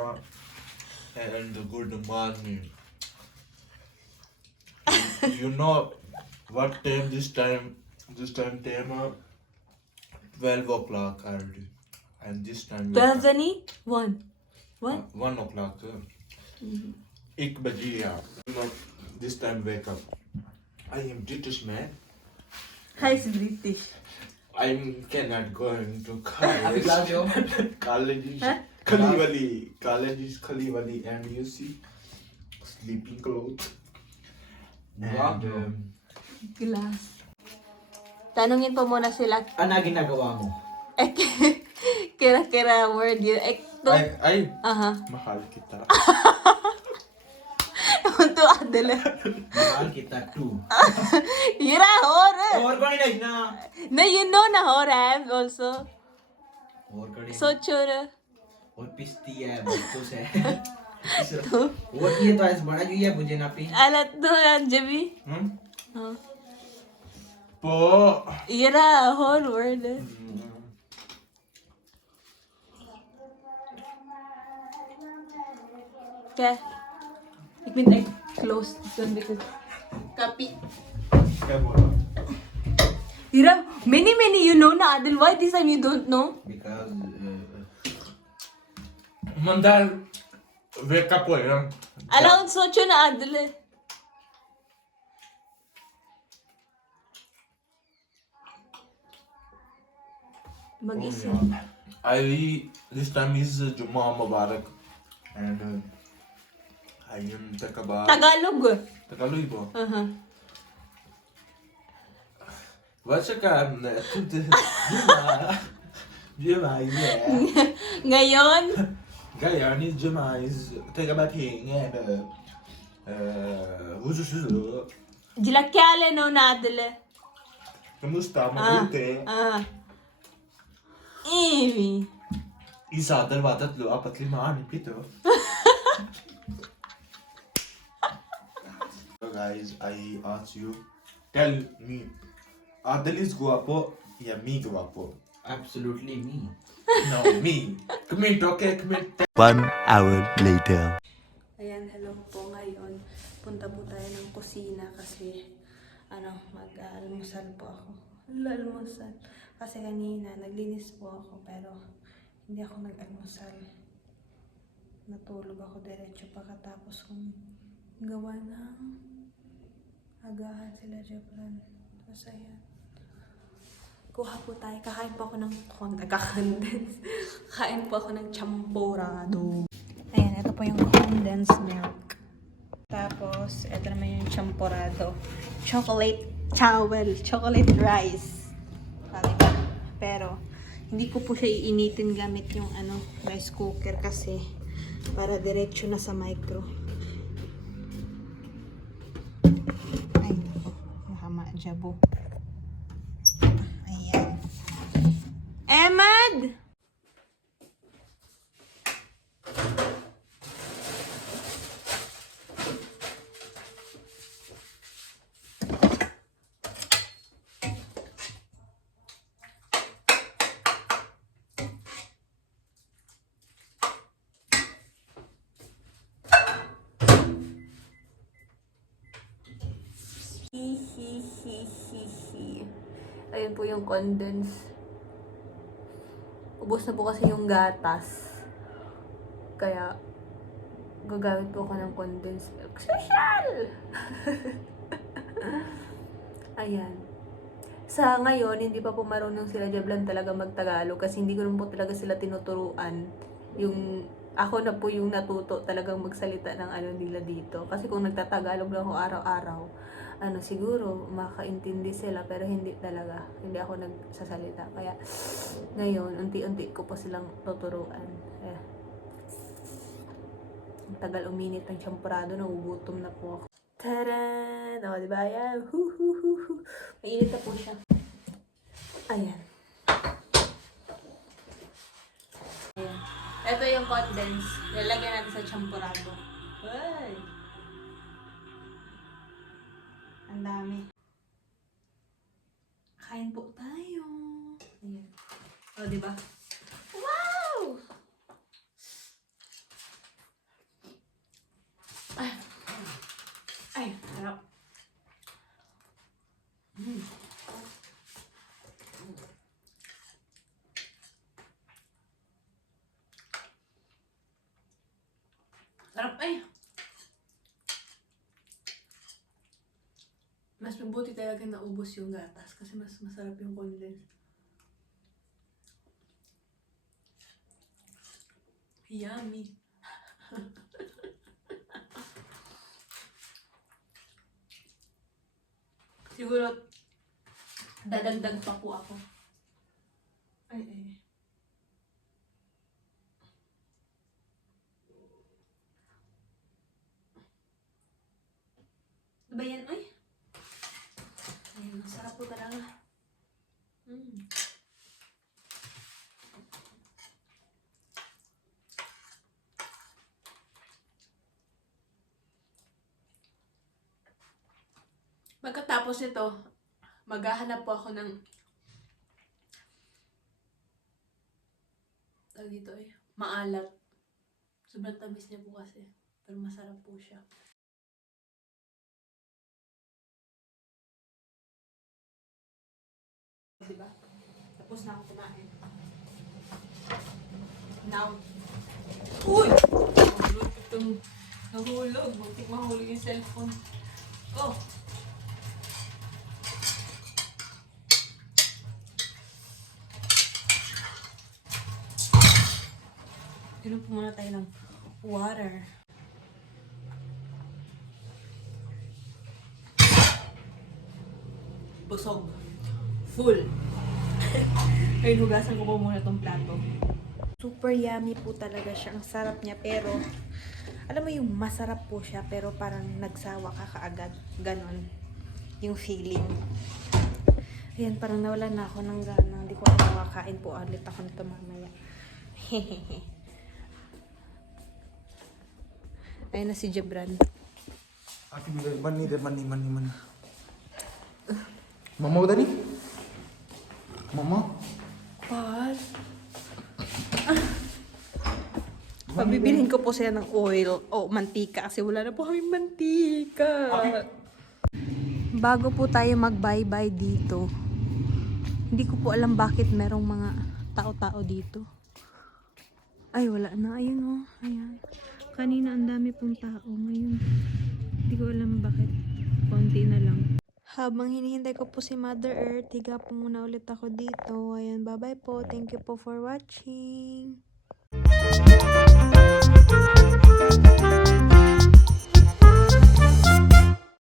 Tema and good morning. You know what time this time? This time Tema 12 o'clock already. And this time 12 नहीं 1 1 1 o'clock. 1 बजे यार. This time wake up. I am British man. Hi is British. I cannot go into college. College is Huh? Khalivali. College is Khalivali, and you see sleeping clothes. And Glass. Tanungin po muna sila. Ano ginagawa mo? Kira-kira word yun. Ekto. I Aha. mahal kita. Unto adala. Mahal kita too. Yira hore. और कोणी नाही ना. No, you know na hore I am also. और कोणी So chura. और पिस्ती है बच्चों से और ये तो ऐसे बड़ा जो ये मुझे ना P Alat do Anjabi. Oh. Po. Yira whole word. Okay. Ik ben echt close to because copy. Yira, many you know na Adil. Why this time you don't know? because Mandal wake up yan. Alam socho na Adil eh. Mag-isa. This time is Jummah Mubarak, and I am Takaba. Tagalog. Tagalog po. Aha. What's your kind? Jummah, yeah. Ngayon, Gayan is Jummah is Tagabating and Wuzusu. jilakyale no na Adil eh. Kamusta? Mabuti. Amy. Isa, dalawa, tatlo, apat, lima, anim, pito. So guys, I ask you, tell me, Adil is guwapo, ya me guwapo? absolutely me. No, me. Comment, okay, comment. 1 hour later. Ayan, hello po ngayon. Punta po tayo ng kusina kasi mag-almusal po ako. Almusal. Kasi kanina naglinis po ako pero hindi ako nag-almusal. Natulog ako diretso pagkatapos kong gawa ng agahan sila Jebran. Tapos ayan. Kuha po tayo. Kakain po ako ng condensed. Kain po ako ng champorado. Ayan, ito po yung condensed milk. Tapos, ito naman yung champorado. Chocolate rice. Diba? Pero, hindi ko po siya iinitin gamit yung rice cooker kasi para diretso na sa micro. Ay, nako. Mahama, jabo. Ayan. Emad! Ayun po yung condense. Ubos na po kasi yung gatas. Kaya, gagamit po ako ng condensed milk. Social! Ayan. Sa ngayon, hindi pa po marunong sila Jeblan talaga magtagalog kasi hindi ko rin po talaga sila tinuturuan. Ako na po yung natuto talagang magsalita ng nila dito. Kasi kung nagtatagalog lang ako araw-araw, siguro makaintindi sila pero hindi talaga. Hindi ako nagsasalita. Kaya ngayon, unti-unti ko po silang tuturuan. Ang tagal uminit ng champorado, nagugutom na po ako. Taran! O, diba? Ayan. Mainit na po siya. Ayan. Ayan. Ito yung condense. Lalagyan natin sa champorado. Ay! Ang dami. Kain po tayo. Ayan. O, diba? Wow! Sarap ay! Mas mabuti talaga naubos yung gatas kasi mas masarap yung condense. Yummy! Siguro, dadagdag pa po ako. Ay. Ano ba yan? Ay! Ayun, masarap po talaga. Pagkatapos ito, maghahanap po ako ng tawag dito maalat. Sobrang tamis niya po kasi. Pero masarap po siya. Diba? Tapos na ako kumain. Now. Uy! Nahulog itong nahulog. Butik mahulog yung cellphone. Oh! Inom po muna tayo ng water. Busog. Full. Ayun, hugasan ko po muna tong plato. Super yummy po talaga siya. Ang sarap niya, pero alam mo yung masarap po siya, pero parang nagsawa ka kaagad. Ganon yung feeling. Ayan, parang nawala na ako ng gana. Hindi ko alam makakain po ulit ako nito mamaya. Hehehe. Ayun na si Jebran. Aki mani. Mama udah nih? Mama? Paul? Pabibilhin ko po siya ng oil o mantika kasi wala na po kami mantika. Bago po tayo mag-bye-bye dito, hindi ko po alam bakit merong mga tao-tao dito. Ay, wala na. Ayun o. Ayan. Kanina ang dami pong tao. Ngayon, hindi ko alam bakit. Konti na lang. Habang hinihintay ko po si Mother Earth, higa po muna ulit ako dito. Ayan, bye-bye po. Thank you po for watching.